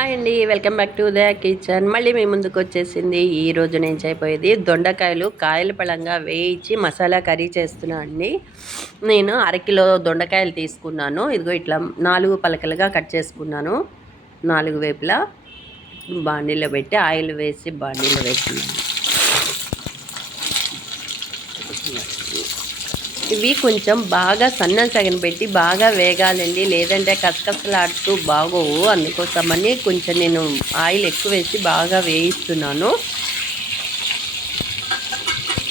Hi అండి, welcome back to the kitchen. మళ్ళీ మీ ముందుకు వచ్చేసింది. ఈరోజు నేను చేయబోయేది దొండకాయలు కాయల పళంగా వేయించి మసాలా కర్రీ చేస్తున్నా అండి. నేను అరకిలో దొండకాయలు తీసుకున్నాను. ఇదిగో ఇట్లా 4 పలకలుగా కట్ చేసుకున్నాను. 4 వైపులా బాండీలో పెట్టి ఆయిల్ వేసి బాండీలో వేస్తున్నాను. ఇవి కొంచెం బాగా సగం పెట్టి బాగా వేగాలండి, లేదంటే కసకసలాడుతూ బాగోవు. అందుకోసమని కొంచెం నేను ఆయిల్ ఎక్కువ వేసి బాగా వేయిస్తున్నాను.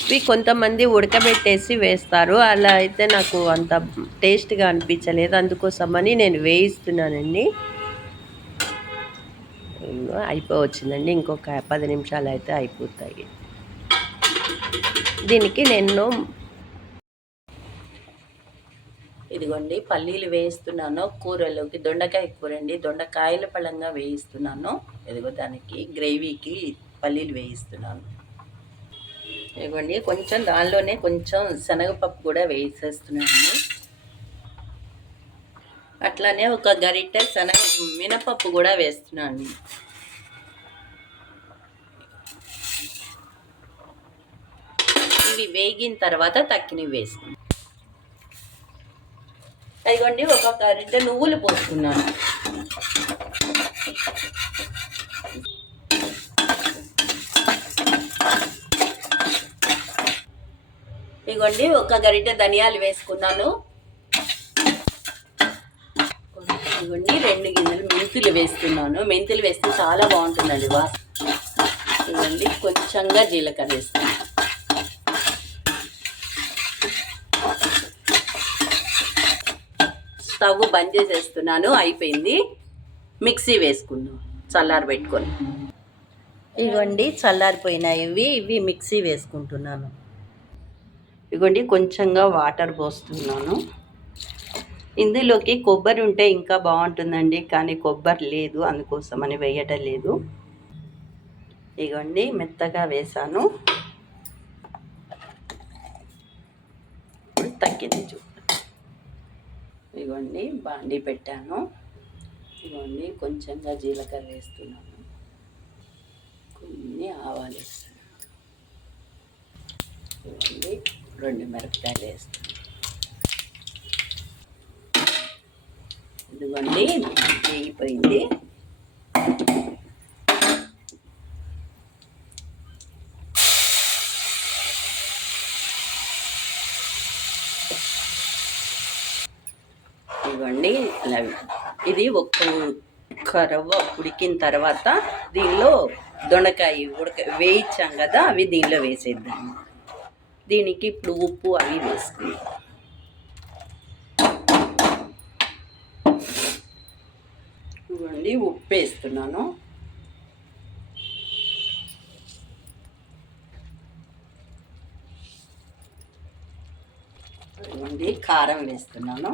ఇవి కొంతమంది ఉడకబెట్టేసి వేస్తారు, అలా అయితే నాకు అంత టేస్ట్గా అనిపించలేదు. అందుకోసమని నేను వేయిస్తున్నానండి. అయిపోవచ్చిందండి, ఇంకొక 10 నిమిషాలు అయితే అయిపోతాయి. దీనికి నేను ఇదిగోండి పల్లీలు వేయిస్తున్నాను. కూరలోకి దొండకాయ కూర అండి, దొండకాయల పళ్ళంగా వేయిస్తున్నాను. ఇదిగో దానికి గ్రేవీకి పల్లీలు వేయిస్తున్నాను. ఇదిగోండి కొంచెం దానిలోనే కొంచెం శనగపప్పు కూడా వేసేస్తున్నాను. అట్లానే ఒక గరిటె మినపప్పు కూడా వేస్తున్నాను. ఇవి వేగిన తర్వాత తక్కినవి వేస్తున్నాను. అదిగోండి ఒక గరిటె నువ్వులు పోస్తున్నాను. ఇదిగోండి ఒక గరిటె ధనియాలు వేసుకున్నాను. ఇదిగోండి 2 గిన్నెలు మెంతులు వేస్తున్నాను. మెంతులు వేస్తే చాలా బాగుంటుందండి వాసన. ఇదిగోండి కొంచెంగా జీలకర్ర వేస్తున్నాను. స్టవ్ బంద్ చేసేస్తున్నాను. అయిపోయింది. మిక్సీ వేసుకున్నాను చల్లారి పెట్టుకొని. ఇవ్వండి చల్లారిపోయినాయి ఇవి మిక్సీ వేసుకుంటున్నాను. ఇవ్వండి కొంచెంగా వాటర్ పోస్తున్నాను. ఇందులోకి కొబ్బరి ఉంటే ఇంకా బాగుంటుందండి, కానీ కొబ్బరి లేదు, అందుకోసమని వేయటం లేదు. ఇవ్వండి మెత్తగా వేసాను. తగ్గింది చూ. ఇవ్వండి బాండీ పెట్టాను. ఇవ్వండి కొంచెంగా జీలకర్ర వేస్తున్నాను, కొన్ని ఆవాలు వేస్తున్నాను. ఇవ్వండి 2 మిరపకాయలు వేస్తున్నాను. ఇదిగోండి వేగిపోయింది. ఇవ్వండి ఇది ఒక్క రవ్వ ఉడికిన తర్వాత దీనిలో దొండకాయ వేయించాం కదా, అవి దీనిలో వేసేద్దాము. దీనికి ఇప్పుడు ఉప్పు అవి వేసుకుందాం. ఇవ్వండి ఉప్పు వేస్తున్నాను. ఇవ్వండి కారం వేస్తున్నాను.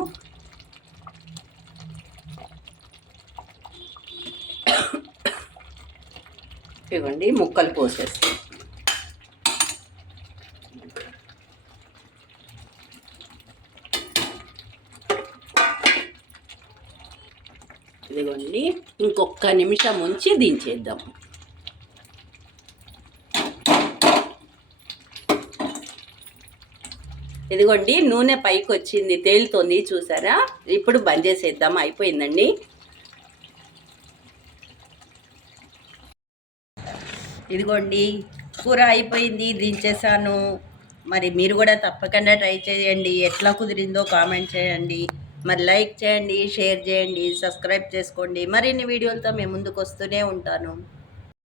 ఇవ్వండి ముక్కలు పోసేస్తాను. ఇదిగోండి ఇంకొక నిమిషం ఉంచి దించేద్దాము. ఇదిగోండి నూనె పైకి వచ్చింది, తేలుతోంది చూసారా. ఇప్పుడు బంద్ చేసేద్దాం. అయిపోయిందండి. ఇదిగోండి కూర అయిపోయింది, దించేసాను. మరి మీరు కూడా తప్పకుండా ట్రై చేయండి. ఎట్లా కుదిరిందో కామెంట్ చేయండి. మరి లైక్ చేయండి, షేర్ చేయండి, సబ్స్క్రైబ్ చేసుకోండి. మరిన్ని వీడియోలతో మేము ముందుకు వస్తూనే ఉంటాను.